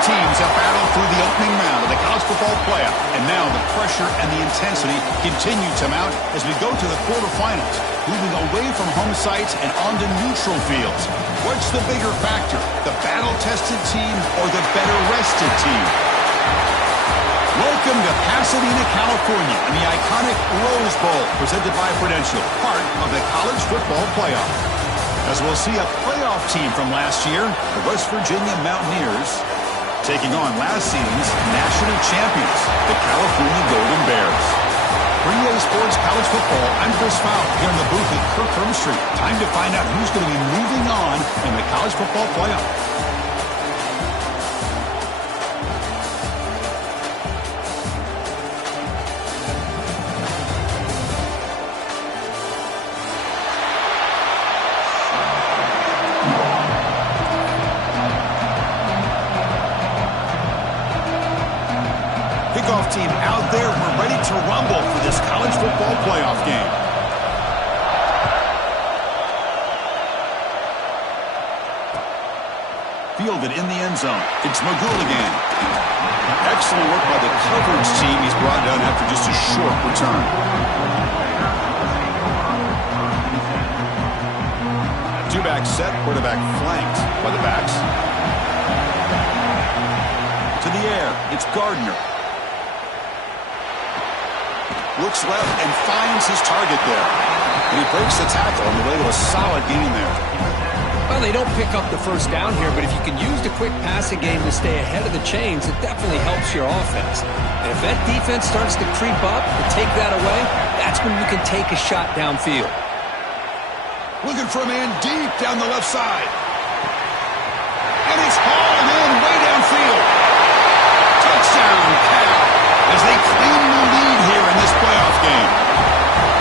teams have battled through the opening round of the college football playoff, and now the pressure and the intensity continue to mount as we go to the quarterfinals, moving away from home sites and onto neutral fields. What's the bigger factor, the battle-tested team or the better-rested team? Welcome to Pasadena, California, and the iconic Rose Bowl, presented by Prudential, part of the college football playoff. As we'll see a playoff team from last year, the West Virginia Mountaineers, taking on last season's national champions, the California Golden Bears. For EA Sports College Football, I'm Chris Fowler here in the booth with Kirk Herbstreit. Time to find out who's going to be moving on in the college football playoff. Kickoff team out there. We're ready to rumble for this college football playoff game. Fielded in the end zone. It's McGool again. Excellent work by the coverage team. He's brought down after just a short return. Two-back set. Quarterback flanked by the backs. To the air. It's Gardner. Looks left and finds his target there. And he breaks the tackle on the way to a solid gain there. Well, they don't pick up the first down here, but if you can use the quick passing game to stay ahead of the chains, it definitely helps your offense. And if that defense starts to creep up and take that away, that's when you can take a shot downfield. Looking for a man deep down the left side. And it's hauled in way downfield. Touchdown, Cal, as they claim the lead here in this playoff game.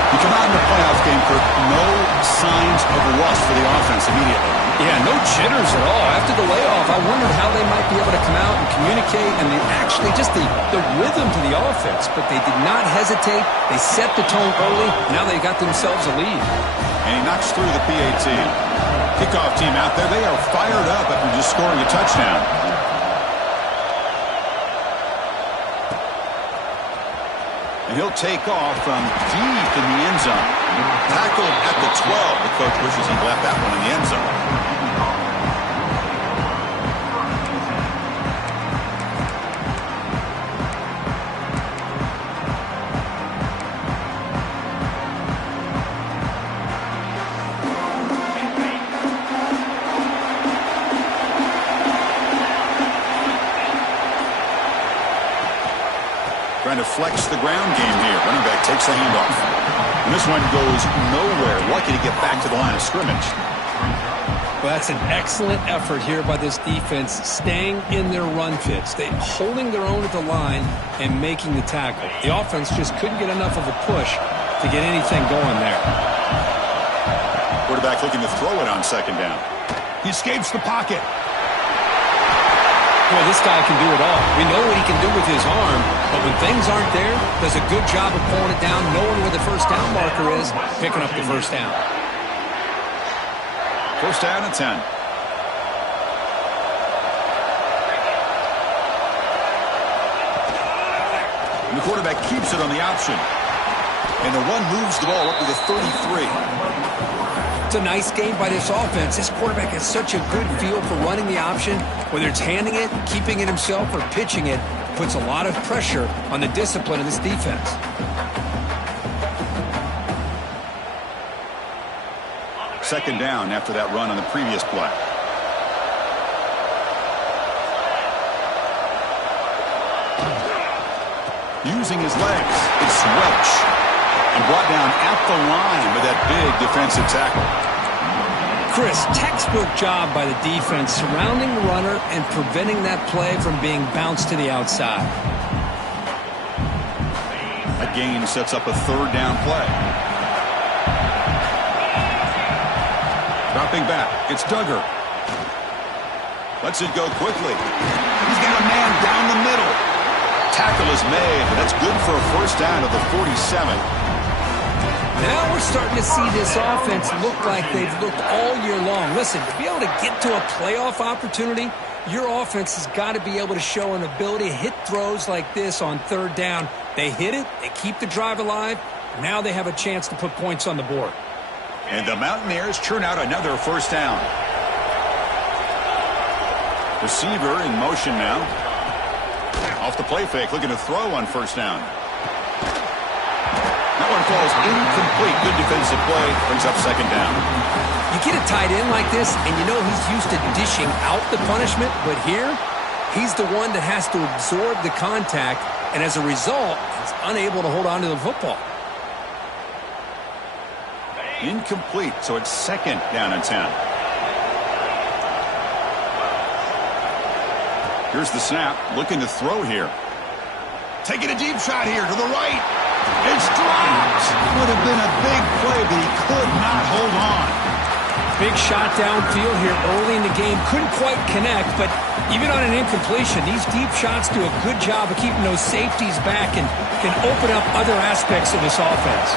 You come out in the playoff game, Kirk, no signs of rust for the offense immediately. Yeah, no jitters at all. After the layoff, I wondered how they might be able to come out and communicate and actually just the rhythm to the offense. But they did not hesitate. They set the tone early. Now they got themselves a lead. And he knocks through the PAT. Kickoff team out there, they are fired up after just scoring a touchdown. And he'll take off from deep in the end zone. Tackled at the 12. The coach wishes he left that one in the end zone. Trying to flex the ground game here. Running back takes the handoff. And this one goes nowhere. Lucky to get back to the line of scrimmage. Well, that's an excellent effort here by this defense, staying in their run fits. They holding their own at the line and making the tackle. The offense just couldn't get enough of a push to get anything going there. Quarterback looking to throw it on second down. He escapes the pocket. Boy, this guy can do it all. We know what he can do with his arm, but when things aren't there, does a good job of pulling it down, knowing where the first down marker is, picking up the first down. First down and 10. And the quarterback keeps it on the option. And the run moves the ball up to the 33. It's a nice game by this offense. This quarterback has such a good feel for running the option. Whether it's handing it, keeping it himself, or pitching it, puts a lot of pressure on the discipline of this defense. Second down after that run on the previous play. Using his legs, it's Welch. And brought down at the line with that big defensive tackle. Chris, textbook job by the defense surrounding the runner and preventing that play from being bounced to the outside. A gain sets up a third down play. Dropping back, it's Duggar. Lets it go quickly. He's got a man down the middle. Tackle is made, but that's good for a first down of the 47. Now we're starting to see this offense look like they've looked all year long. Listen, to be able to get to a playoff opportunity, Your offense has got to be able to show an ability to hit throws like this on third down. They hit it, they keep the drive alive. Now they have a chance to put points on the board. And the Mountaineers churn out another first down. Receiver in motion now. Off the play fake, looking to throw on first down. That one falls incomplete. Good defensive play, brings up second down. You get a tight end like this, and you know he's used to dishing out the punishment, but here, he's the one that has to absorb the contact, and as a result, he's unable to hold on to the football. Incomplete, so it's second down and 10. Here's the snap, looking to throw here. Taking a deep shot here to the right. It's dropped. Would have been a big play, but he could not hold on. Big shot downfield here early in the game. Couldn't quite connect, but even on an incompletion, these deep shots do a good job of keeping those safeties back and can open up other aspects of this offense.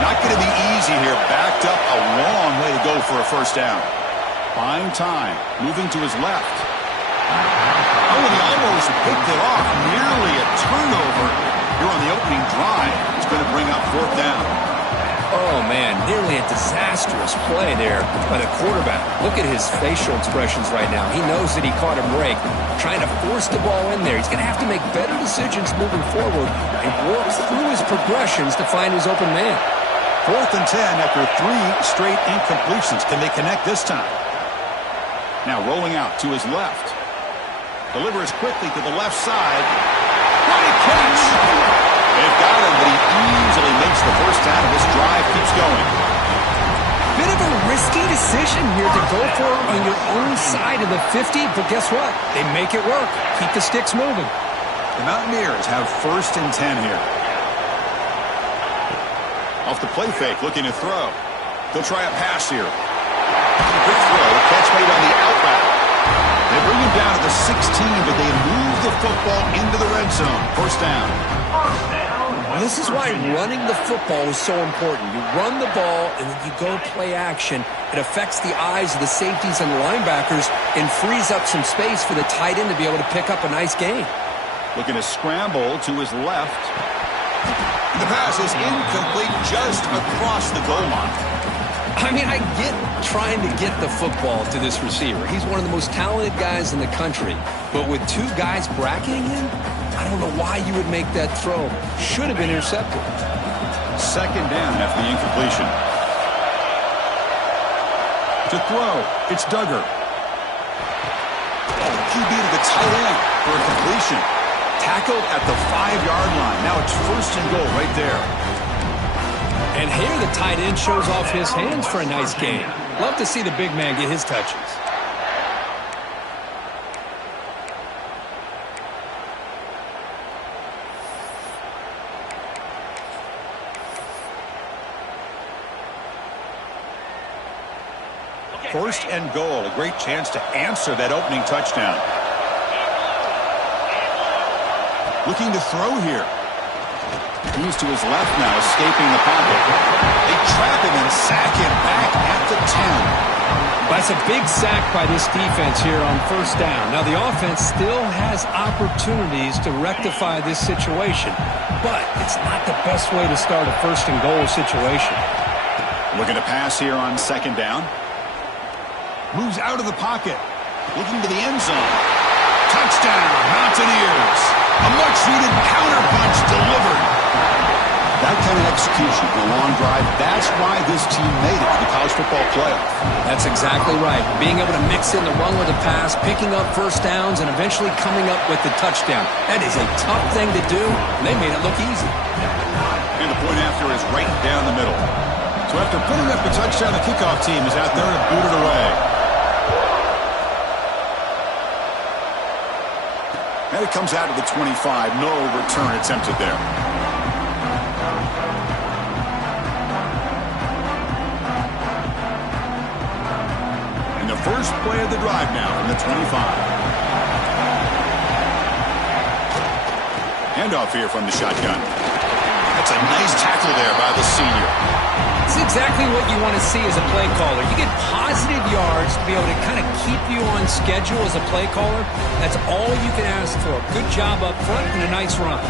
Not going to be easy here. Backed up a long way to go for a first down. Buying time. Moving to his left. Oh, and he almost picked it off. Nearly a turnover here on the opening drive. It's going to bring up fourth down. Oh, man, nearly a disastrous play there by the quarterback. Look at his facial expressions right now. He knows that he caught a break, trying to force the ball in there. He's going to have to make better decisions moving forward and work through his progressions to find his open man. Fourth and 10 after 3 straight incompletions. Can they connect this time? Now rolling out to his left. Delivers quickly to the left side. What a catch! They've got him, but he easily makes the first down, and this drive keeps going. Bit of a risky decision here to go for it on your own side of the 50, but guess what? They make it work. Keep the sticks moving. The Mountaineers have first and 10 here. Off the play fake, looking to throw. They'll try a pass here. Quick throw, catch made on the out route. They bring him down to the 16, but they move the football into the red zone. First down. This is why running the football is so important. You run the ball, and then you go play action. It affects the eyes of the safeties and the linebackers and frees up some space for the tight end to be able to pick up a nice gain. Looking to scramble to his left. The pass is incomplete just across the goal line. I mean, I get trying to get the football to this receiver. He's one of the most talented guys in the country. But with 2 guys bracketing him, I don't know why you would make that throw. Should have been intercepted. Second down after the incompletion. To throw, it's Duggar. Oh, QB to the tight end for a completion. Tackled at the 5-yard line. Now it's first and goal right there. And here the tight end shows off his hands for a nice gain. Love to see the big man get his touches. First and goal, a great chance to answer that opening touchdown. Looking to throw here. He's to his left now, escaping the pocket. They trap him and sack him back at the 10. That's a big sack by this defense here on first down. Now, the offense still has opportunities to rectify this situation, but it's not the best way to start a first and goal situation. Looking to pass here on second down. Moves out of the pocket. Looking to the end zone. Touchdown, Mountaineers. A much-needed counterpunch delivered. That kind of execution in a long drive, that's why this team made it to the college football playoff. That's exactly right. Being able to mix in the run with the pass, picking up first downs, and eventually coming up with the touchdown. That is a tough thing to do, and they made it look easy. And the point after is right down the middle. So after putting up the touchdown, the kickoff team is out there to boot it away. And it comes out of the 25. No return attempted there. And the first play of the drive now from the 25. Handoff here from the shotgun. That's a nice tackle there by the senior. It's exactly what you want to see as a play caller. You get positive yards to be able to kind of keep you on schedule as a play caller. That's all you can ask for. Good job up front and a nice run.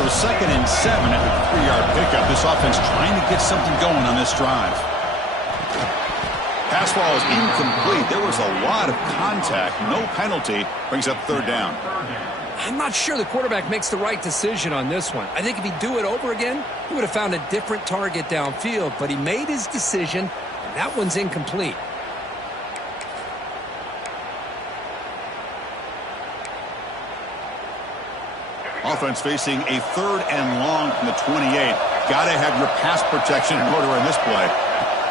So 2nd and 7 after the 3-yard pickup. This offense trying to get something going on this drive. Pass ball is incomplete. There was a lot of contact. No penalty. Brings up 3rd down. I'm not sure the quarterback makes the right decision on this one. I think if he'd do it over again, he would have found a different target downfield, but he made his decision, and that one's incomplete. Offense facing a 3rd and long from the 28. Got to have your pass protection in order in this play.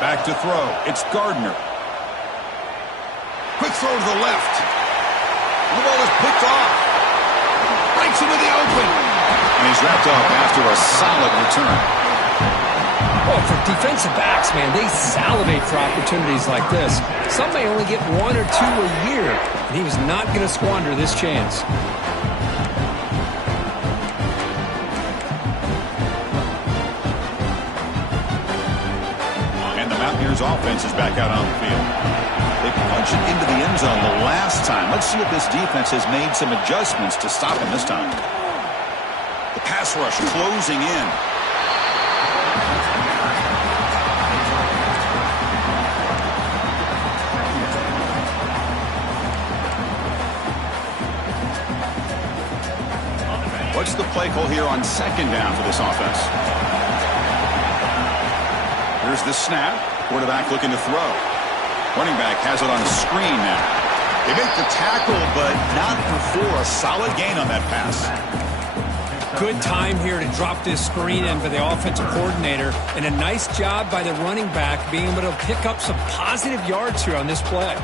Back to throw. It's Gardner. Quick throw to the left. The ball is picked off. Breaks into the open. And he's wrapped up after a solid return. Well, for defensive backs, man, they salivate for opportunities like this. Some may only get 1 or 2 a year, and he was not going to squander this chance. And the Mountaineers offense is back out on the field. They punched it into the end zone the last time. Let's see if this defense has made some adjustments to stop him this time. The pass rush closing in. What's the play call here on 2nd down for this offense? Here's the snap. Quarterback looking to throw. Running back has it on a screen now. They make the tackle, but not before a solid gain on that pass. Good time here to drop this screen in for the offensive coordinator, and a nice job by the running back being able to pick up some positive yards here on this play.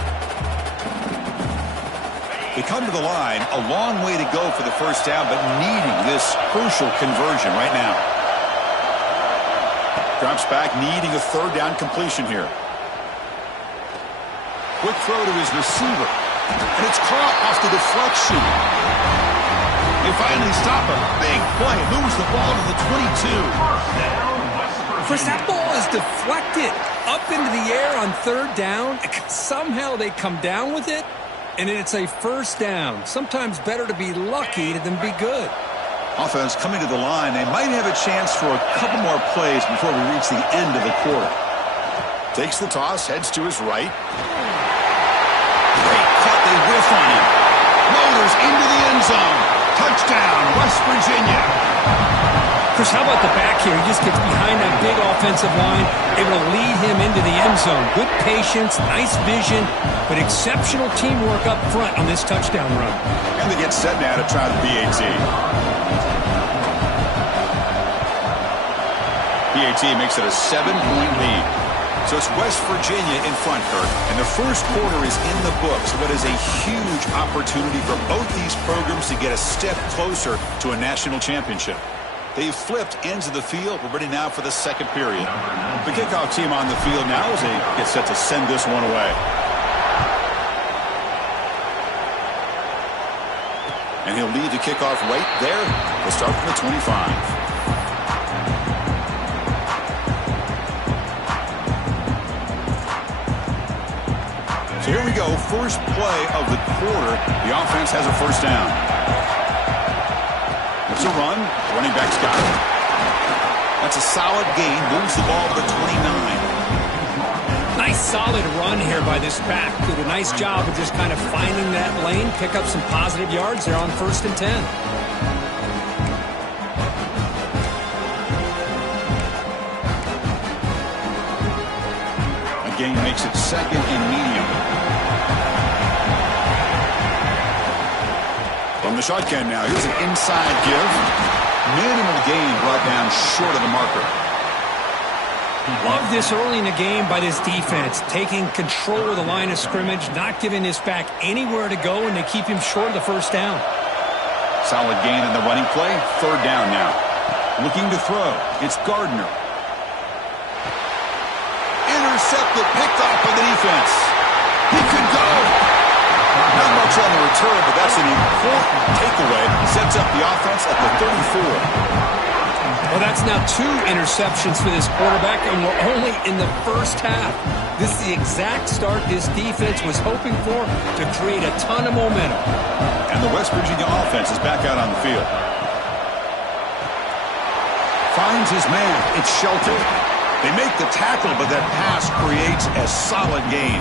They come to the line, a long way to go for the 1st down, but needing this crucial conversion right now. Drops back, needing a 3rd down completion here. Quick throw to his receiver. And it's caught off the deflection. They finally stop a big play. Moves the ball to the 22. First, that ball is deflected up into the air on 3rd down. Somehow they come down with it, and it's a 1st down. Sometimes better to be lucky than be good. Offense coming to the line. They might have a chance for a couple more plays before we reach the end of the quarter. Takes the toss, heads to his right. Great cut, they whiff on him. Motors into the end zone. Touchdown, West Virginia. Chris, how about the back here? He just gets behind that big offensive line, able to lead him into the end zone. Good patience, nice vision, but exceptional teamwork up front on this touchdown run. And they get set now to try the PAT. PAT makes it a 7-point lead. So it's West Virginia in front, Kirk, and the first quarter is in the books. What is a huge opportunity for both these programs to get a step closer to a national championship. They've flipped ends of the field. We're ready now for the 2nd period. The kickoff team on the field now as they get set to send this one away. And he'll lead the kickoff right there. We'll start from the 25. So here we go, first play of the quarter. The offense has a 1st down. It's a run. Running back's got it. That's a solid gain. Moves the ball to the 29. Nice solid run here by this back. Did a nice job of just kind of finding that lane, pick up some positive yards there on 1st and 10. Gain makes it 2nd and medium. From the shotgun now, here's an inside give. Minimal gain brought down short of the marker. Love this early in the game by this defense, taking control of the line of scrimmage, not giving this back anywhere to go, and they keep him short of the 1st down. Solid gain in the running play. 3rd down now. Looking to throw. It's Gardner. Intercepted, picked off by the defense. He could go. Not much on the return, but that's an important takeaway. Sets up the offense at the 34. Well, that's now 2 interceptions for this quarterback, and we're only in the first half. This is the exact start this defense was hoping for to create a ton of momentum. And the West Virginia offense is back out on the field. Finds his man. It's Shelton. They make the tackle, but that pass creates a solid gain.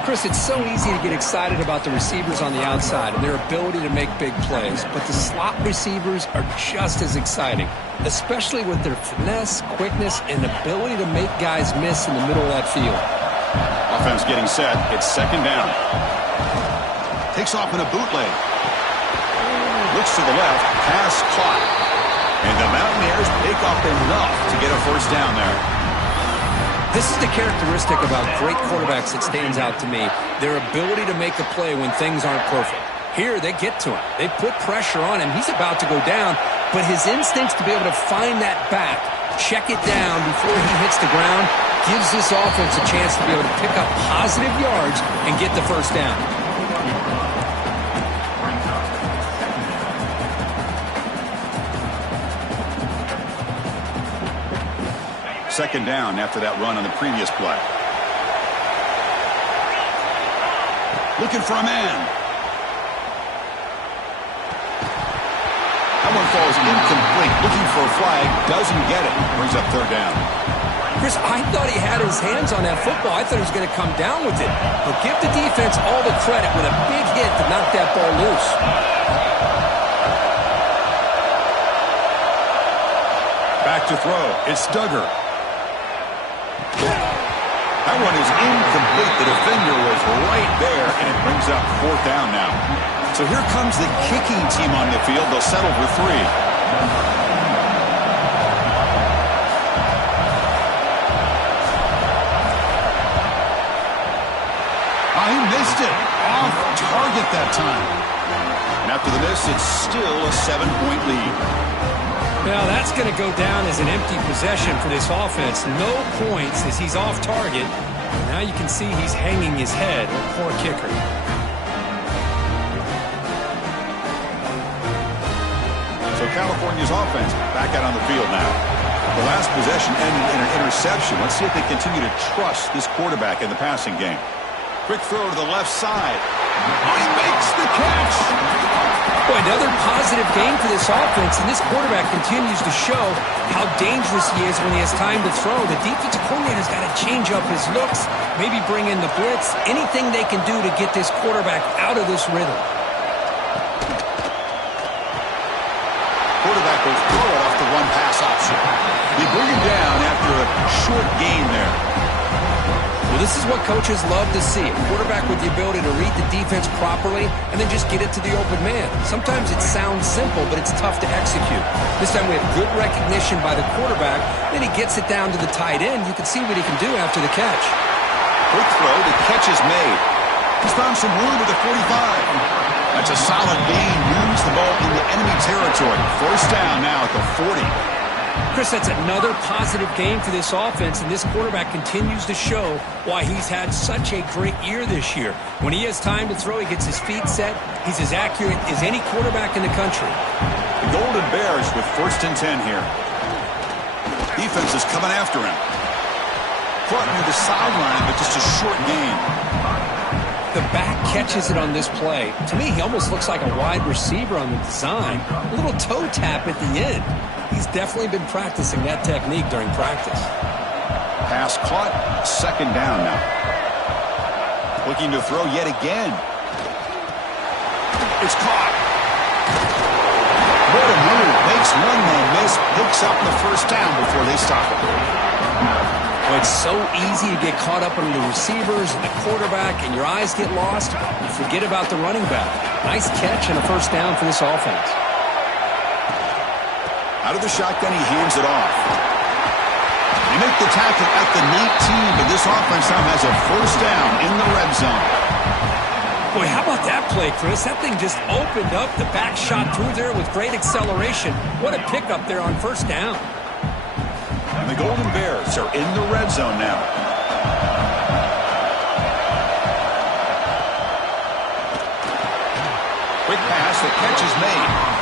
Chris, it's so easy to get excited about the receivers on the outside and their ability to make big plays, but the slot receivers are just as exciting, especially with their finesse, quickness, and ability to make guys miss in the middle of that field. Offense getting set. It's second down. Takes off in a bootleg. Looks to the left. Pass caught. And the Mountaineers pick up enough to get a first down there. This is the characteristic about great quarterbacks that stands out to me, their ability to make a play when things aren't perfect. Here, they get to him. They put pressure on him. He's about to go down, but his instincts to be able to find that back, check it down before he hits the ground, gives this offense a chance to be able to pick up positive yards and get the first down. Second down after that run on the previous play. Looking for a man. That one falls incomplete. Looking for a flag. Doesn't get it. Brings up third down. Chris, I thought he had his hands on that football. I thought he was going to come down with it. But give the defense all the credit with a big hit to knock that ball loose. Back to throw. It's Duggar. That one is incomplete. The defender was right there, and it brings up fourth down now. So here comes the kicking team on the field. They'll settle for 3. He missed it. Off target that time. And after the miss, it's still a 7-point lead. Now that's going to go down as an empty possession for this offense. No points as he's off target. Now you can see he's hanging his head. Poor kicker. So California's offense back out on the field now. The last possession ended in an interception. Let's see if they continue to trust this quarterback in the passing game. Quick throw to the left side. Oh, he makes the catch. Boy, another positive game for this offense, and this quarterback continues to show how dangerous he is when he has time to throw. The defensive coordinator's got to change up his looks, maybe bring in the blitz, anything they can do to get this quarterback out of this rhythm. Quarterback will throw it off the run-pass option. They bring him down after a short gain there. Well, this is what coaches love to see, a quarterback with the ability to read the defense properly and then just get it to the open man. Sometimes it sounds simple, but it's tough to execute. This time we have good recognition by the quarterback, then he gets it down to the tight end. You can see what he can do after the catch. Quick throw, the catch is made. He's found some room at the 45. That's a solid gain. Moves the ball into enemy territory. First down now at the 40. Chris, that's another positive game for this offense, and this quarterback continues to show why he's had such a great year this year. When he has time to throw, he gets his feet set. He's as accurate as any quarterback in the country. The Golden Bears with 1st and 10 here. Defense is coming after him. Caught near the sideline, but just a short gain. The back catches it on this play. To me, he almost looks like a wide receiver on the design. A little toe tap at the end. He's definitely been practicing that technique during practice. Pass caught. Second down now. Looking to throw yet again. It's caught. What a move. Makes one man miss. Picks up the first down before they stop it. Well, it's so easy to get caught up on the receivers and the quarterback, and your eyes get lost. You forget about the running back. Nice catch and a first down for this offense. Out of the shotgun, he hands it off. They make the tackle at the 19, but this offense now has a first down in the red zone. Boy, how about that play, Chris? That thing just opened up. The back shot through there with great acceleration. What a pickup there on first down. And the Golden Bears are in the red zone now. Quick pass, the catch is made.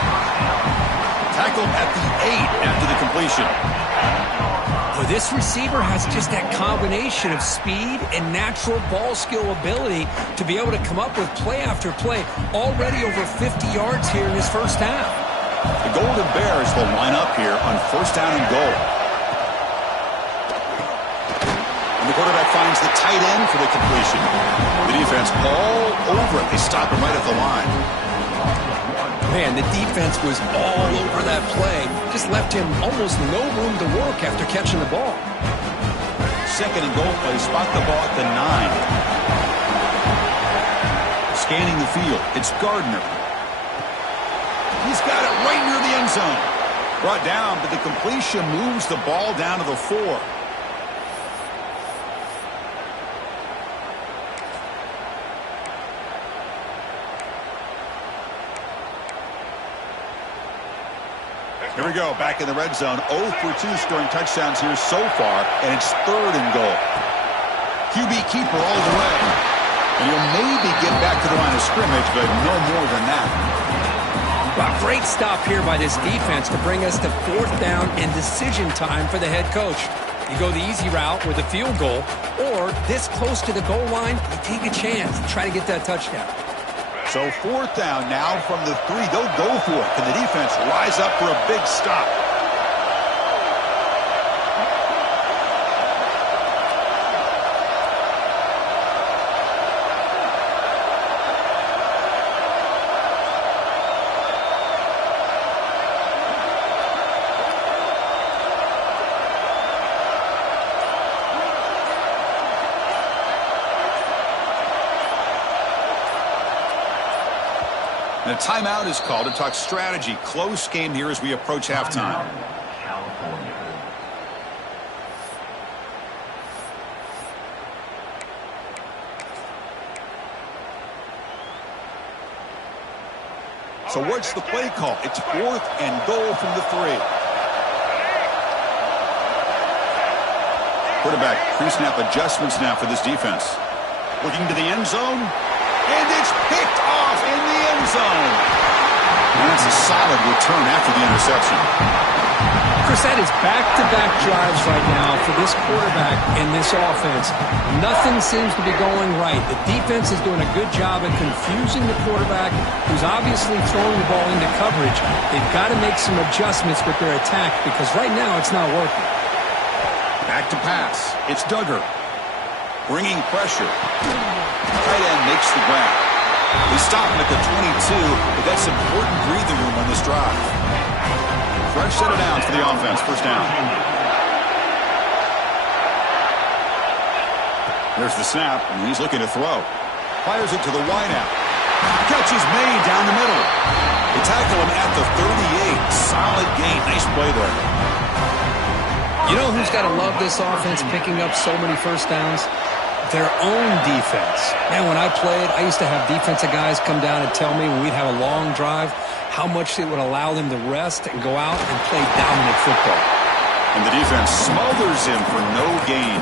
Tackled at the 8 after the completion. Well, this receiver has just that combination of speed and natural ball skill ability to be able to come up with play after play. Already over 50 yards here in his first half. The Golden Bears will line up here on first down and goal. And the quarterback finds the tight end for the completion. The defense all over it. They stop him right at the line. Man, the defense was all over that play. Just left him almost no room to work after catching the ball. Second and goal play. Spot the ball at the 9. Scanning the field. It's Gardner. He's got it right near the end zone. Brought down, but the completion moves the ball down to the 4. Here we go, back in the red zone. 0 for 2 scoring touchdowns here so far, and it's third and goal. QB keeper all the way. And he'll maybe get back to the line of scrimmage, but no more than that. Well, great stop here by this defense to bring us to fourth down and decision time for the head coach. You go the easy route with a field goal, or this close to the goal line, you take a chance to try to get that touchdown. So fourth down now from the 3. They'll go for it. Can the defense rise up for a big stop? And a timeout is called to talk strategy. Close game here as we approach halftime. So what's the play call? It's fourth and goal from the 3. Quarterback pre-snap adjustments now for this defense. Looking to the end zone. And it's picked off in the end zone. And it's a solid return after the interception. Chris, that is back-to-back drives right now for this quarterback in this offense. Nothing seems to be going right. The defense is doing a good job at confusing the quarterback, who's obviously throwing the ball into coverage. They've got to make some adjustments with their attack because right now it's not working. Back to pass. It's Duggar. Bringing pressure. Tight end makes the grab. We stop him at the 22, but that's important breathing room on this drive. Fresh set of downs for the offense. First down. There's the snap, and he's looking to throw. Fires it to the wideout. Catch is made down the middle. They tackle him at the 38. Solid gain. Nice play there. You know who's got to love this offense picking up so many first downs? Their own defense. Man, when I played, I used to have defensive guys come down and tell me when we'd have a long drive how much it would allow them to rest and go out and play dominant football. And the defense smothers him for no gain.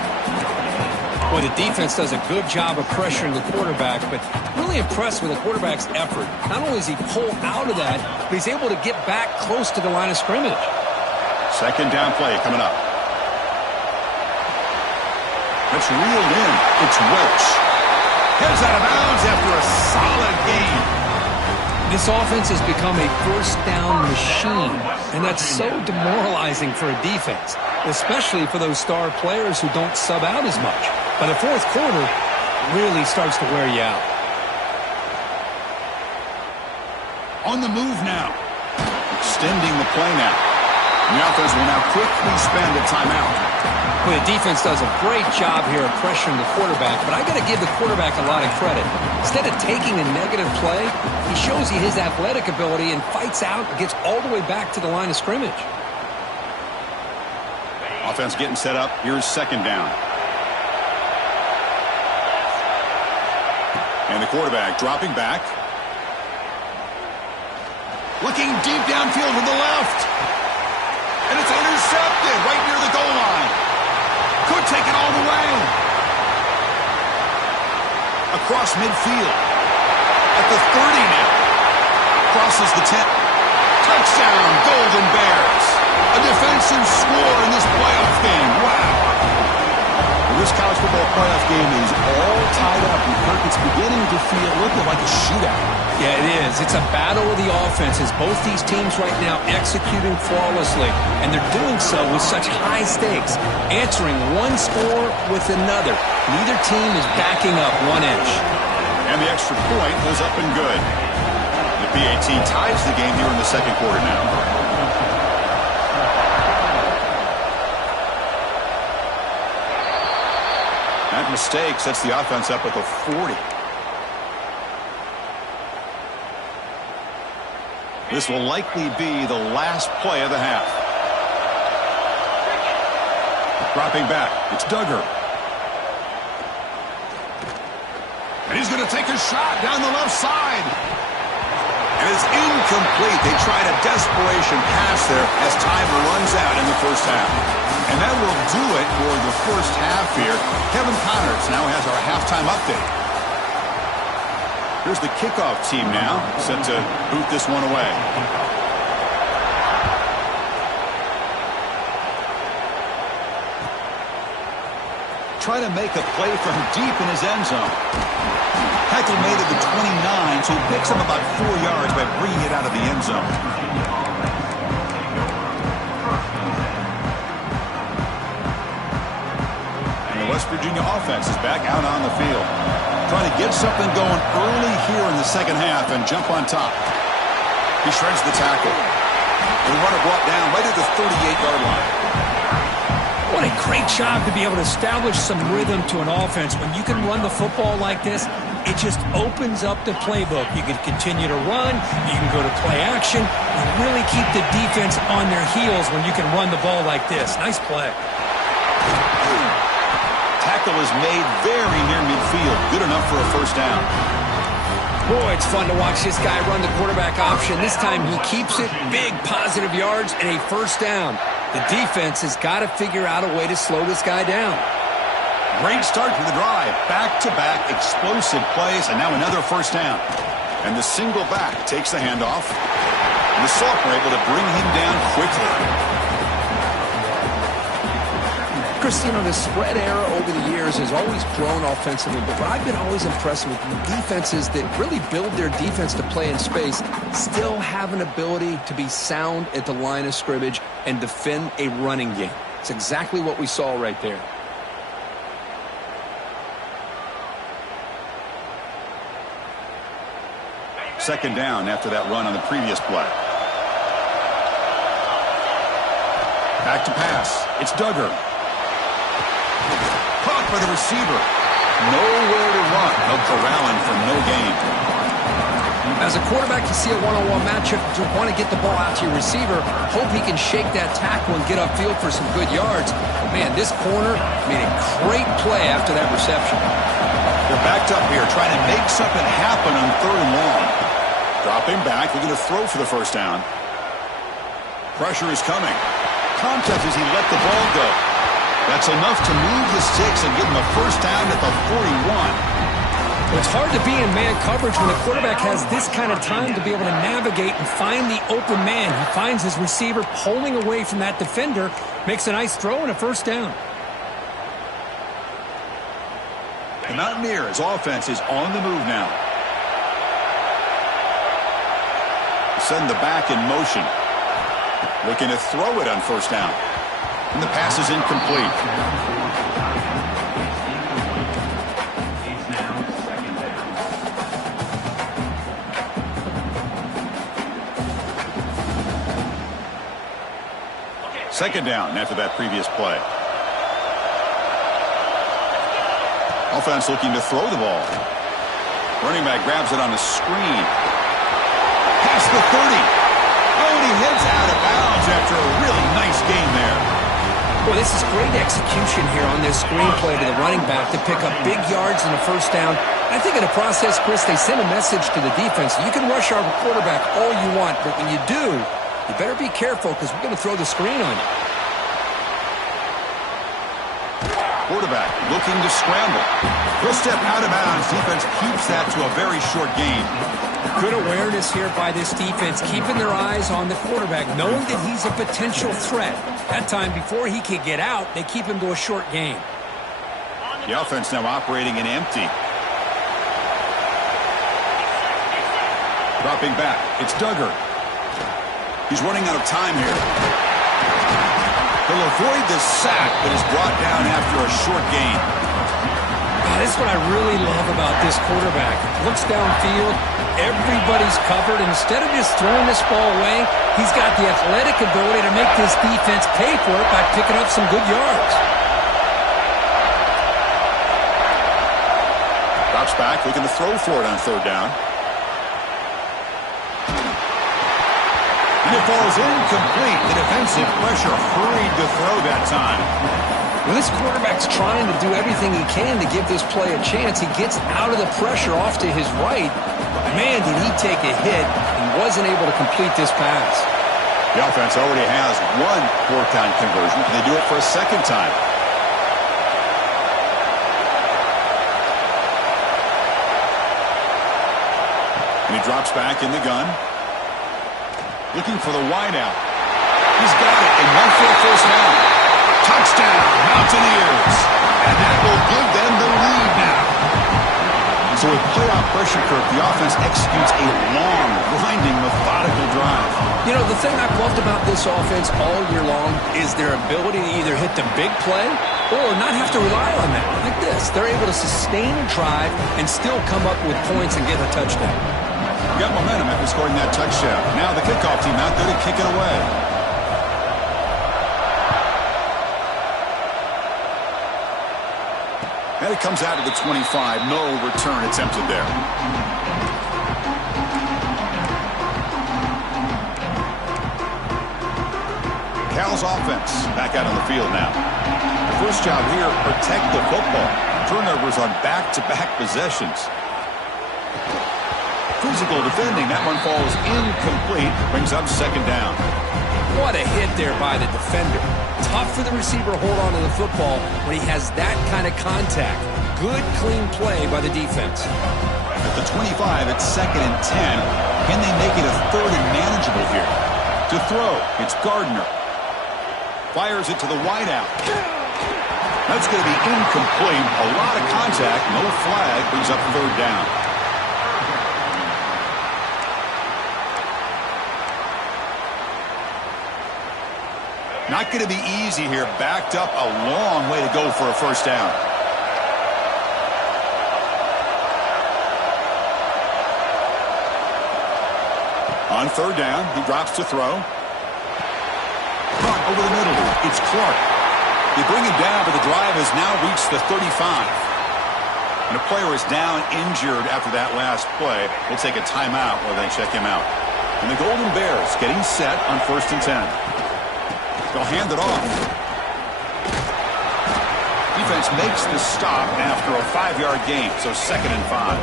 Boy, the defense does a good job of pressuring the quarterback, but really impressed with the quarterback's effort. Not only does he pull out of that, but he's able to get back close to the line of scrimmage. Second down play coming up. It's reeled in. It's Welch. Heads out of bounds after a solid gain. This offense has become a first down machine, and that's so demoralizing for a defense, especially for those star players who don't sub out as much. By the fourth quarter, it really starts to wear you out. On the move now. Extending the play now. The offense will now quickly spend a timeout. Well, the defense does a great job here of pressuring the quarterback, but I got to give the quarterback a lot of credit. Instead of taking a negative play, he shows you his athletic ability and fights out and gets all the way back to the line of scrimmage. Offense getting set up. Here's second down. And the quarterback dropping back. Looking deep downfield to the left. And it's intercepted right near the goal line. Could take it all the way. Across midfield. At the 30 now. Crosses the 10. Touchdown, Golden Bears. A defensive score in this playoff game. Wow. Well, this college football playoff game is all tied up. And Kirk, it's beginning to feel a little bit like a shootout. Yeah, it is. It's a battle of the offenses. Both these teams right now executing flawlessly, and they're doing so with such high stakes, answering one score with another. Neither team is backing up 1 inch. And the extra point was up and good. The PAT ties the game here in the second quarter now. That mistake sets the offense up at the 40. This will likely be the last play of the half. Dropping back, it's Duggar. And he's going to take a shot down the left side. And it's incomplete. They tried a desperation pass there as time runs out in the first half. And that will do it for the first half here. Kevin Connors now has our halftime update. Here's the kickoff team now, set to boot this one away. Try to make a play from deep in his end zone. Tackle made at the 29, so he picks up about 4 yards by bringing it out of the end zone. And the West Virginia offense is back out on the field. Trying to get something going early here in the second half and jump on top. He shreds the tackle. The runner brought down right at the 38-yard line. What a great job to be able to establish some rhythm to an offense. When you can run the football like this, it just opens up the playbook. You can continue to run. You can go to play action. You really keep the defense on their heels when you can run the ball like this. Nice play. Tackle is made very near midfield. Good enough for a first down. Boy, it's fun to watch this guy run the quarterback option. This time he keeps it. Big positive yards and a first down. The defense has got to figure out a way to slow this guy down. Great start to the drive. Back-to-back explosive plays, and now another first down. And the single back takes the handoff. And the sophomore able to bring him down quickly. Chris, you know, the spread era over the years has always grown offensively, but what I've been always impressed with defenses that really build their defense to play in space still have an ability to be sound at the line of scrimmage and defend a running game. It's exactly what we saw right there. Second down after that run on the previous play. Back to pass. It's Duggar. Caught by the receiver. Nowhere to run. No corralling for no gain. As a quarterback, you see a one-on-one matchup. You want to get the ball out to your receiver. Hope he can shake that tackle and get upfield for some good yards. Man, this corner made a great play after that reception. They're backed up here trying to make something happen on third and long. Dropping back. They're going to throw for the first down. Pressure is coming. Contact as he let the ball go. That's enough to move the sticks and give him a first down at the 41. Well, it's hard to be in man coverage when the quarterback has this kind of time to be able to navigate and find the open man. He finds his receiver pulling away from that defender, makes a nice throw and a first down. The Mountaineers' offense is on the move now. Send the back in motion. Looking to throw it on first down. And the pass is incomplete. Second down after that previous play. Offense looking to throw the ball. Running back grabs it on a screen. Past the 30. Oh, and he heads out of bounds after a really nice game there. Well, this is great execution here on this screenplay to the running back to pick up big yards in the first down. I think in the process, Chris, they send a message to the defense. You can rush our quarterback all you want, but when you do, you better be careful because we're going to throw the screen on you. quarterback, looking to scramble. He'll step out of bounds. Defense keeps that to a very short gain. Good awareness here by this defense, keeping their eyes on the quarterback, knowing that he's a potential threat. That time, before he could get out, they keep him to a short gain. The offense now operating in empty. Dropping back, it's Duggar. He's running out of time here. He'll avoid the sack, but is brought down after a short gain. This is what I really love about this quarterback. Looks downfield, everybody's covered. Instead of just throwing this ball away, he's got the athletic ability to make this defense pay for it by picking up some good yards. Drops back, looking to throw for it on third down. And it falls incomplete. The defensive pressure hurried to throw that time. Well, this quarterback's trying to do everything he can to give this play a chance. He gets out of the pressure off to his right. Man, did he take a hit and wasn't able to complete this pass. The offense already has one fourth-down conversion. Can they do it for a second time? And he drops back in the gun. Looking for the wideout. He's got it and one for a first down. Touchdown, Mountaineers. And that will give them the lead now. So with playoff pressure curve, the offense executes a long, grinding, methodical drive. You know, the thing I've loved about this offense all year long is their ability to either hit the big play or not have to rely on that. Like this, they're able to sustain a drive and still come up with points and get a touchdown. Got momentum after scoring that touchdown. Now the kickoff team out there to kick it away. And it comes out to the 25. No return attempted there. Cal's offense back out on the field now. The first job here, protect the football. Turnovers on back-to-back possessions. Physical defending. That one falls incomplete. Brings up second down. What a hit there by the defender. Tough for the receiver to hold on to the football when he has that kind of contact. Good, clean play by the defense. At the 25, it's 2nd and 10. Can they make it a third and manageable here? To throw, it's Gardner. Fires it to the wideout. That's going to be incomplete. A lot of contact. No flag. Brings up third down. Not going to be easy here. Backed up a long way to go for a first down. On third down, he drops to throw. Caught over the middle. It's Clark. They bring him down, but the drive has now reached the 35. And a player is down injured after that last play. We'll take a timeout while they check him out. And the Golden Bears getting set on 1st and 10. They'll hand it off. Defense makes the stop after a 5-yard gain, so 2nd and 5.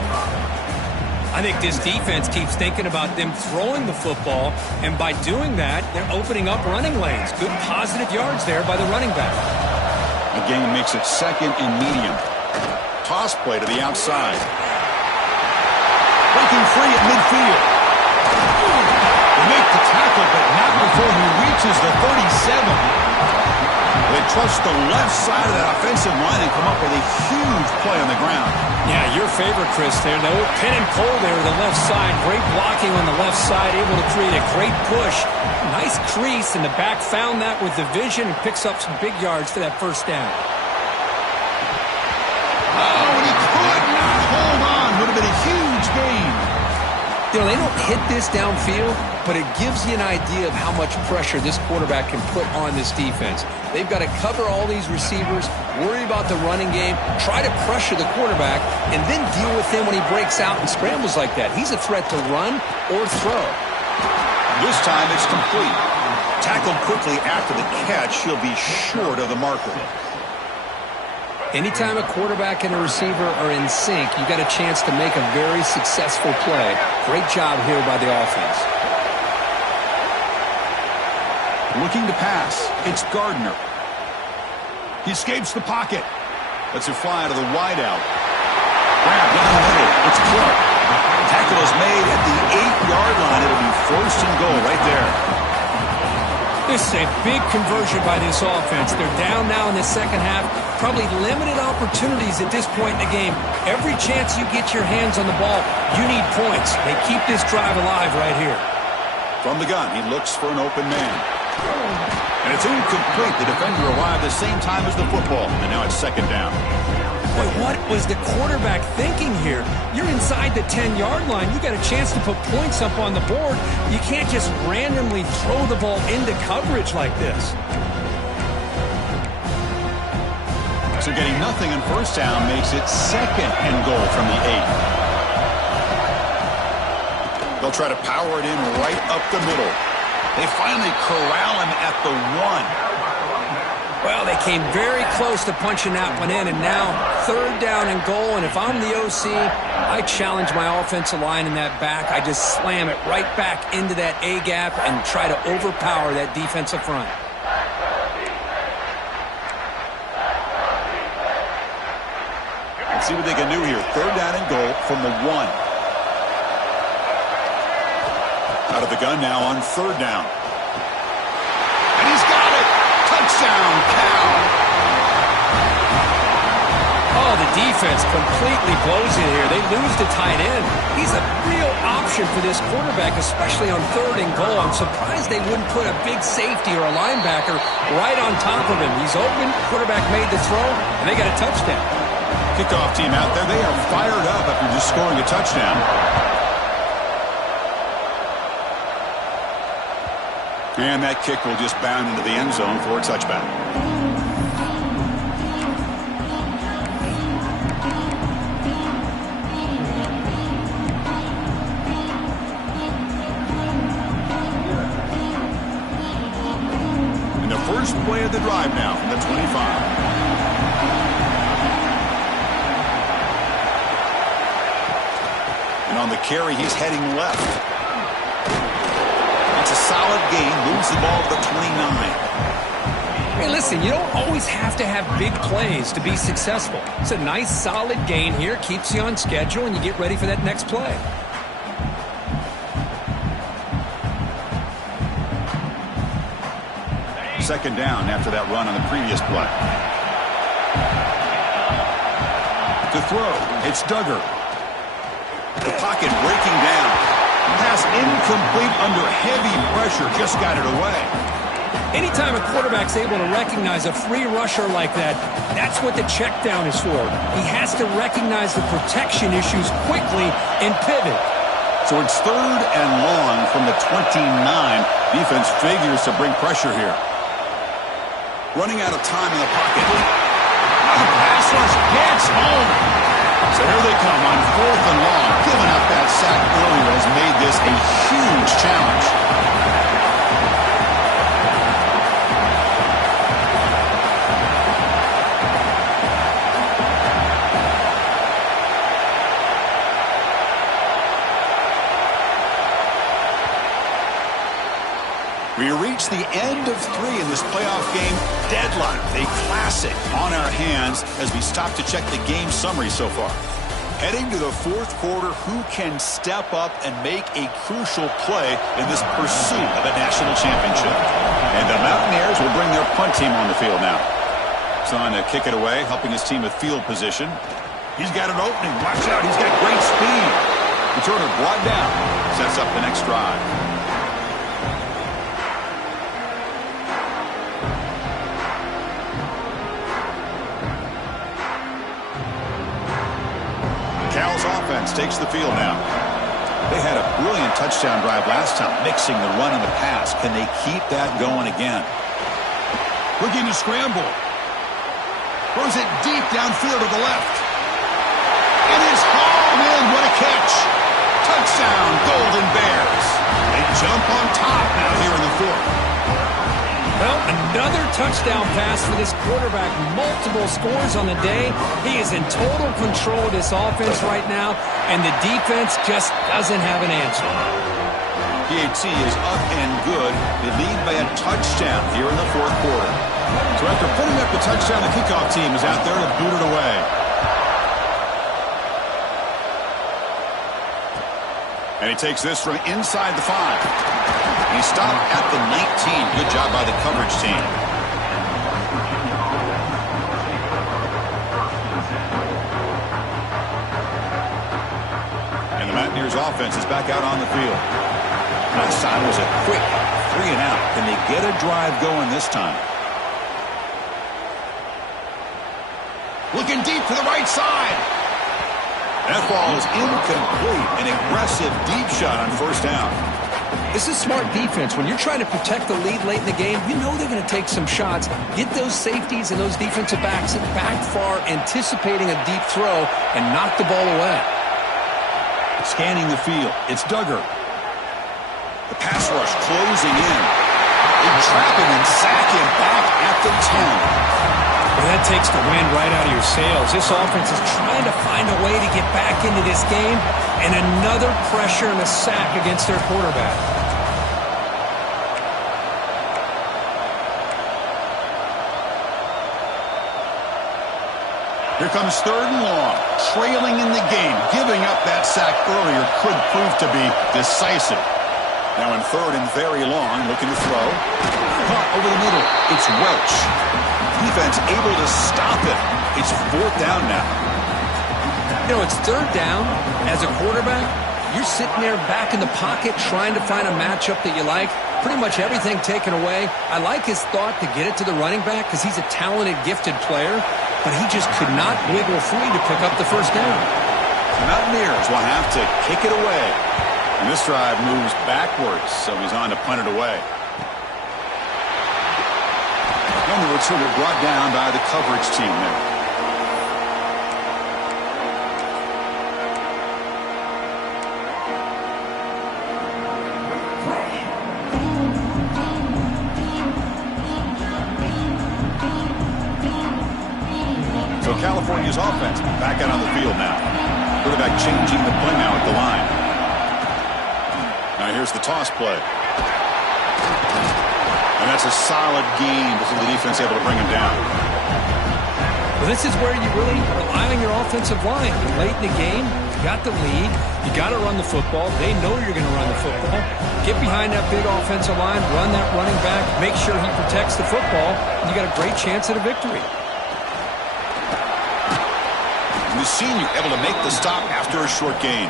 I think this defense keeps thinking about them throwing the football, and by doing that, they're opening up running lanes. Good positive yards there by the running back. The game makes it 2nd and medium. Toss play to the outside. Breaking free at midfield. They make the tackle, but not before he reaches the 37. They trust the left side of that offensive line and come up with a huge play on the ground. Yeah, your favorite, Chris, there. The old pin and pull there to the left side. Great blocking on the left side, able to create a great push. Nice crease, and the back found that with the vision and picks up some big yards for that first down. Oh, and he could not hold on. Would have been a huge gain. You know, they don't hit this downfield, but it gives you an idea of how much pressure this quarterback can put on this defense. They've got to cover all these receivers, worry about the running game, try to pressure the quarterback, and then deal with him when he breaks out and scrambles like that. He's a threat to run or throw. This time it's complete. Tackled quickly after the catch. He'll be short of the marker. Anytime a quarterback and a receiver are in sync, you got a chance to make a very successful play. Great job here by the offense. Looking to pass. It's Gardner. He escapes the pocket. Lets it fly to the wideout. Grab down the middle. It's Clark. Tackle is made at the 8-yard line. It'll be first and goal right there. This is a big conversion by this offense. They're down now in the second half. Probably limited opportunities at this point in the game. Every chance you get your hands on the ball, you need points. They keep this drive alive right here. From the gun, he looks for an open man. And it's incomplete. The defender arrived the same time as the football. And now it's second down. Boy, what was the quarterback thinking here? You're inside the 10-yard line. You got a chance to put points up on the board. You can't just randomly throw the ball into coverage like this. So getting nothing on first down makes it second and goal from the 8. They'll try to power it in right up the middle. They finally corral him at the 1. Well, they came very close to punching that one in, and now third down and goal. And if I'm the OC, I challenge my offensive line in that back. I just slam it right back into that A-gap and try to overpower that defensive front. Let's see what they can do here. Third down and goal from the 1. Out of the gun now on third down. And he's got it! Touchdown, Cal! Oh, the defense completely blows it here. They lose the tight end. He's a real option for this quarterback, especially on third and goal. I'm surprised they wouldn't put a big safety or a linebacker right on top of him. He's open, quarterback made the throw, and they got a touchdown. Kickoff team out there, they are fired up after just scoring a touchdown. And that kick will just bound into the end zone for a touchback. And the first play of the drive now from the 25. And on the carry, he's heading left. It's a solid gain, moves the ball to the 29. Hey, listen, you don't always have to have big plays to be successful. It's a nice, solid gain here, keeps you on schedule, and you get ready for that next play. Second down after that run on the previous play. To throw, it's Duggar. The pocket breaking down. Pass incomplete under heavy pressure. Just got it away. Anytime a quarterback's able to recognize a free rusher like that, that's what the check down is for. He has to recognize the protection issues quickly and pivot. So it's third and long from the 29. Defense figures to bring pressure here. Running out of time in the pocket. The pass rush gets home. So here they come on fourth and long. Giving up that sack earlier has made this a huge challenge. We reach the end of 3 in this playoff game. Deadline, a classic on our hands as we stop to check the game summary so far. Heading to the fourth quarter, who can step up and make a crucial play in this pursuit of a national championship? And the Mountaineers will bring their punt team on the field now. Trying to kick it away, helping his team with field position. He's got an opening. Watch out, he's got great speed. Returner brought down. Sets up the next drive. Cal's offense takes the field now. They had a brilliant touchdown drive last time, mixing the run and the pass. Can they keep that going again? Looking to scramble. Throws it deep downfield to the left. It is hauled in. What a catch. Touchdown, Golden Bears. They jump on top now here in the fourth. Well, another touchdown pass for this quarterback. Multiple scores on the day. He is in total control of this offense right now, and the defense just doesn't have an answer. PAT is up and good. They lead by a touchdown here in the fourth quarter. So after putting up the touchdown, the kickoff team is out there to boot it away. And he takes this from inside the 5. And he stopped at the 19. Good job by the coverage team. And the Mountaineers offense is back out on the field. That time was a quick 3 and out. Can they get a drive going this time? Looking deep to the right side. That ball is incomplete. An aggressive deep shot on first down. This is smart defense. When you're trying to protect the lead late in the game, you know they're going to take some shots. Get those safeties and those defensive backs back far, anticipating a deep throw, and knock the ball away. Scanning the field. It's Duggar. The pass rush closing in. They trap him and sack him back at the 10. Well, that takes the wind right out of your sails. This offense is trying to find a way to get back into this game, and another pressure and a sack against their quarterback. Here comes 3rd and long. Trailing in the game. Giving up that sack earlier could prove to be decisive. Now in 3rd and very long, looking to throw. Caught over the middle. It's Welch. Defense able to stop it. It's 4th down now. You know, it's 3rd down. As a quarterback, you're sitting there back in the pocket trying to find a matchup that you like. Pretty much everything taken away. I like his thought to get it to the running back because he's a talented, gifted player, but he just could not wiggle free to pick up the first down. The Mountaineers will have to kick it away. And this drive moves backwards, so he's on to punt it away. Onwards, sort of brought down by the coverage team there. So California's offense back out on the field now. Quarterback changing the play now at the line. Now here's the toss play. And that's a solid game before the defense able to bring him down. Well, this is where you really rely on your offensive line. Late in the game, you got the lead. You got to run the football. They know you're going to run the football. Get behind that big offensive line, run that running back, make sure he protects the football, and you got a great chance at a victory. And the senior able to make the stop after a short gain.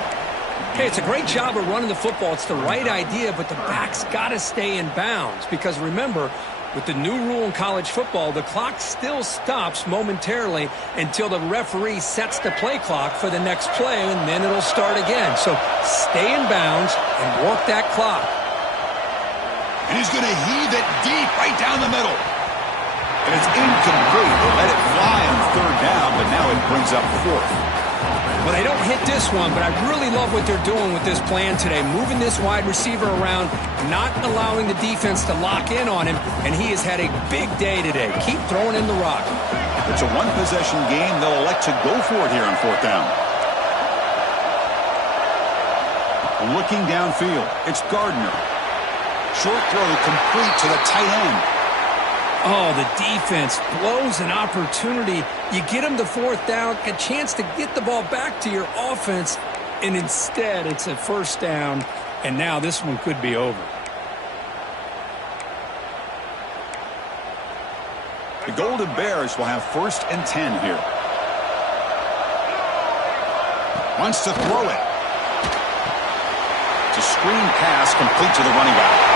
Hey, it's a great job of running the football. It's the right idea, but the back's got to stay in bounds because remember, with the new rule in college football, the clock still stops momentarily until the referee sets the play clock for the next play, and then it'll start again. So stay in bounds and work that clock. And he's going to heave it deep right down the middle. And it's incomplete. They let it fly on 3rd down, but now it brings up 4th. Well, they don't hit this one, but I really love what they're doing with this plan today. Moving this wide receiver around, not allowing the defense to lock in on him, and he has had a big day today. Keep throwing in the rock. It's a one-possession game. They'll elect to go for it here on 4th down. Looking downfield, it's Gardner. Short throw complete to the tight end. Oh, the defense blows an opportunity. You get them to 4th down, a chance to get the ball back to your offense, and instead it's a 1st down, and now this one could be over. The Golden Bears will have 1st and 10 here. Wants to throw it. It's a screen pass complete to the running back.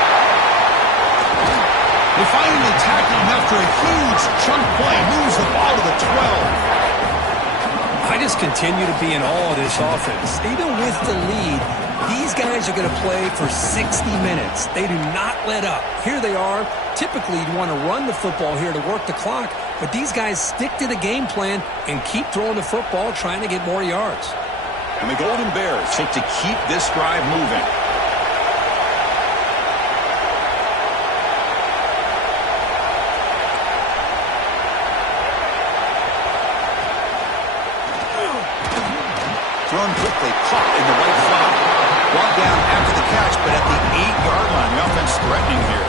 They finally tackle him after a huge chunk play. Moves the ball to the 12. I just continue to be in awe of this offense. Even with the lead, these guys are going to play for 60 minutes. They do not let up. Here they are. Typically, you'd want to run the football here to work the clock, but these guys stick to the game plan and keep throwing the football, trying to get more yards. And the Golden Bears take to keep this drive moving. Thrown quickly, caught in the right slot. Brought down after the catch, but at the 8-yard line. The offense threatening here.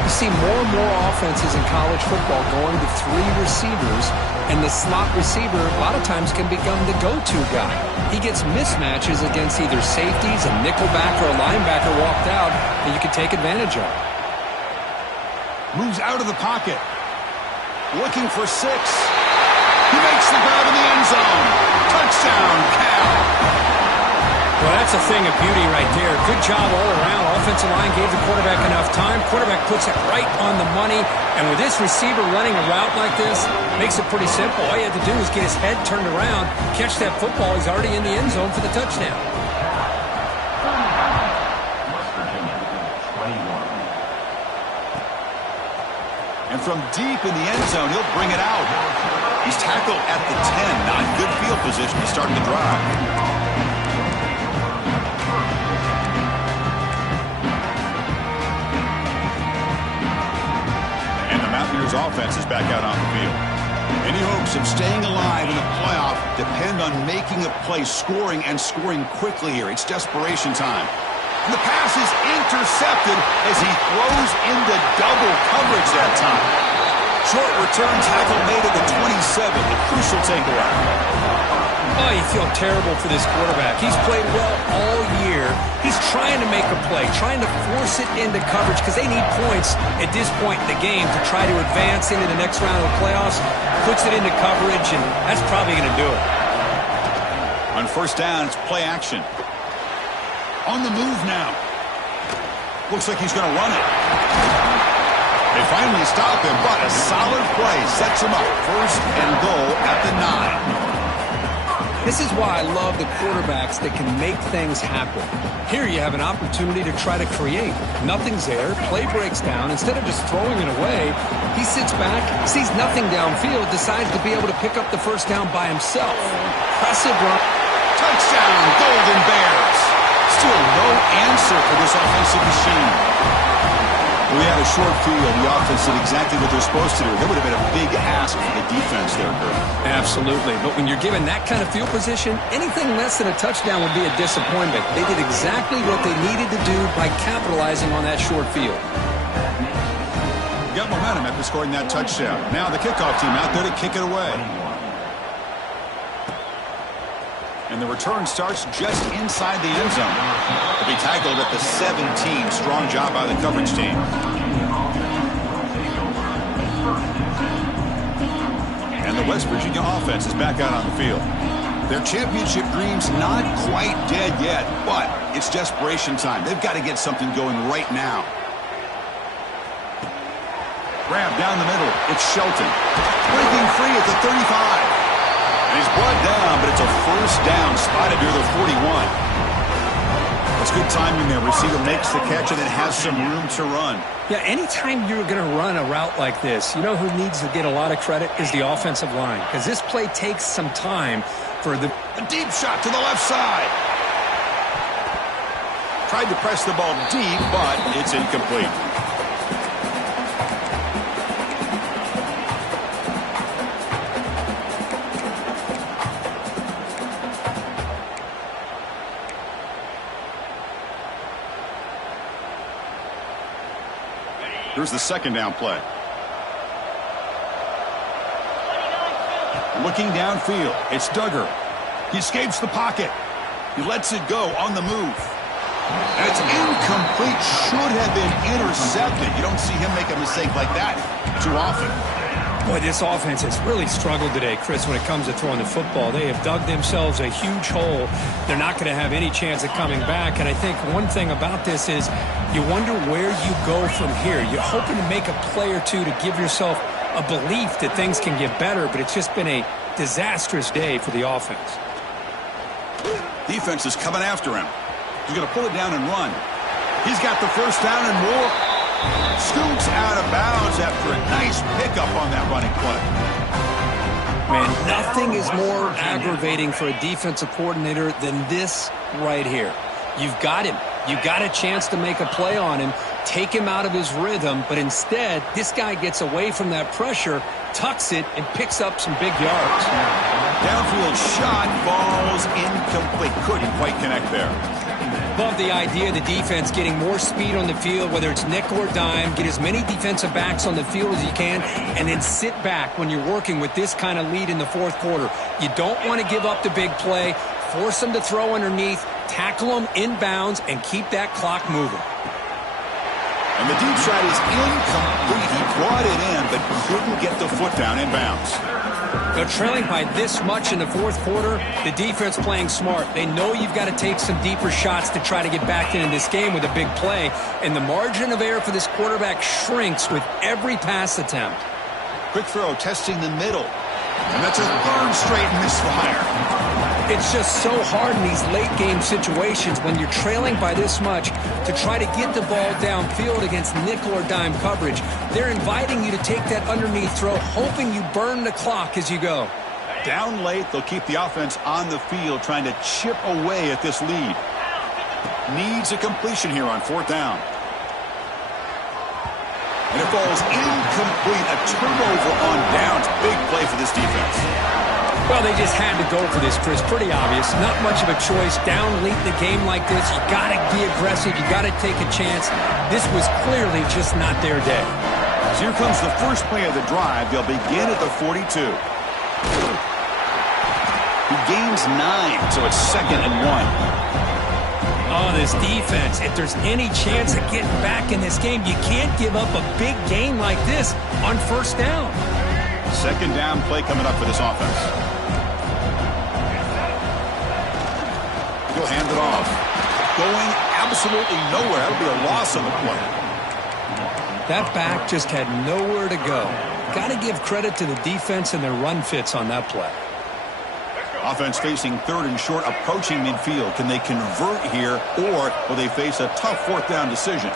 You see more and more offenses in college football going to 3 receivers, and the slot receiver a lot of times can become the go-to guy. He gets mismatches against either safeties, a nickelback, or a linebacker walked out that you can take advantage of. Moves out of the pocket. Looking for 6. He makes the grab in the end zone. Touchdown, Cal. Well, that's a thing of beauty right there. Good job all around. Offensive line gave the quarterback enough time. Quarterback puts it right on the money. And with this receiver running a route like this, makes it pretty simple. All you have to do is get his head turned around, catch that football. He's already in the end zone for the touchdown. And from deep in the end zone, he'll bring it out. He's tackled at the 10. Not good field position to start the drive. Mountaineers offense is back out on the field. Any hopes of staying alive in the playoff depend on making a play, scoring, and scoring quickly here. It's desperation time. And the pass is intercepted as he throws into double coverage that time. Short return tackle made at the 27, the crucial takeaway. Oh, you feel terrible for this quarterback. He's played well all year. He's trying to make a play, trying to force it into coverage because they need points at this point in the game to try to advance into the next round of the playoffs. Puts it into coverage, and that's probably going to do it. On first down, it's play action. On the move now. Looks like he's going to run it. They finally stop him, but a solid play sets him up. First and goal at the 9. This is why I love the quarterbacks that can make things happen. Here you have an opportunity to try to create. Nothing's there. Play breaks down. Instead of just throwing it away, he sits back, sees nothing downfield, decides to be able to pick up the first down by himself. Impressive run. Touchdown, Golden Bears. Still no answer for this offensive machine. We had a short field. The offense did exactly what they're supposed to do. That would have been a big ask for the defense there, Kurt. Absolutely. But when you're given that kind of field position, anything less than a touchdown would be a disappointment. They did exactly what they needed to do by capitalizing on that short field. Got momentum after scoring that touchdown. Now the kickoff team out there to kick it away. And the return starts just inside the end zone. He'll be tackled at the 17. Strong job by the coverage team. And the West Virginia offense is back out on the field. Their championship dreams not quite dead yet, but it's desperation time. They've got to get something going right now. Grab down the middle. It's Shelton. Breaking free at the 35. And he's brought down, but it's a first down spotted near the 41. That's good timing there. Receiver makes the catch and then has some room to run. Yeah, anytime you're going to run a route like this, you know who needs to get a lot of credit is the offensive line. Because this play takes some time for the... A deep shot to the left side. Tried to press the ball deep, but it's incomplete. Here's the second down play. Looking downfield, it's Duggar. He escapes the pocket. He lets it go on the move. And it's incomplete. Should have been intercepted. You don't see him make a mistake like that too often. Boy, this offense has really struggled today, Chris, when it comes to throwing the football. They have dug themselves a huge hole. They're not going to have any chance of coming back. And I think one thing about this is you wonder where you go from here. You're hoping to make a play or two to give yourself a belief that things can get better, but it's just been a disastrous day for the offense. Defense is coming after him. He's going to pull it down and run. He's got the first down and more. Scoots out of bounds after a nice pickup on that running play. Man, nothing is more aggravating for a defensive coordinator than this right here. You've got him. You've got a chance to make a play on him, take him out of his rhythm, but instead, this guy gets away from that pressure, tucks it, and picks up some big yards. Downfield shot falls incomplete. Couldn't quite connect there. Love the idea of the defense getting more speed on the field, whether it's nickel or dime. Get as many defensive backs on the field as you can, and then sit back when you're working with this kind of lead in the fourth quarter. You don't want to give up the big play. Force them to throw underneath, tackle them inbounds, and keep that clock moving. And the deep shot is incomplete. He brought it in, but couldn't get the foot down inbounds. They're trailing by this much in the fourth quarter. The defense playing smart. They know you've got to take some deeper shots to try to get back into this game with a big play. And the margin of error for this quarterback shrinks with every pass attempt. Quick throw testing the middle. And that's a third straight misfire. It's just so hard in these late game situations when you're trailing by this much to try to get the ball downfield against nickel or dime coverage. They're inviting you to take that underneath throw, hoping you burn the clock as you go. Down late, they'll keep the offense on the field trying to chip away at this lead. Needs a completion here on fourth down. And it falls incomplete. A turnover on downs. Big play for this defense. Well, they just had to go for this, Chris. Pretty obvious. Not much of a choice. Down late in the game like this, you got to be aggressive. You got to take a chance. This was clearly just not their day. So here comes the first play of the drive. They'll begin at the 42. He gains 9, so it's 2nd and 1. Oh, this defense. If there's any chance of getting back in this game, you can't give up a big game like this on first down. Second down play coming up for this offense. He'll hand it off. Going absolutely nowhere. That'll be a loss on the play. That back just had nowhere to go. Got to give credit to the defense and their run fits on that play. Offense facing 3rd and short, approaching midfield. Can they convert here, or will they face a tough fourth down decision?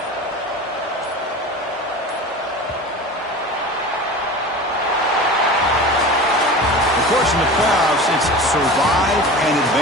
Of course, in the playoffs, it's survive and advance.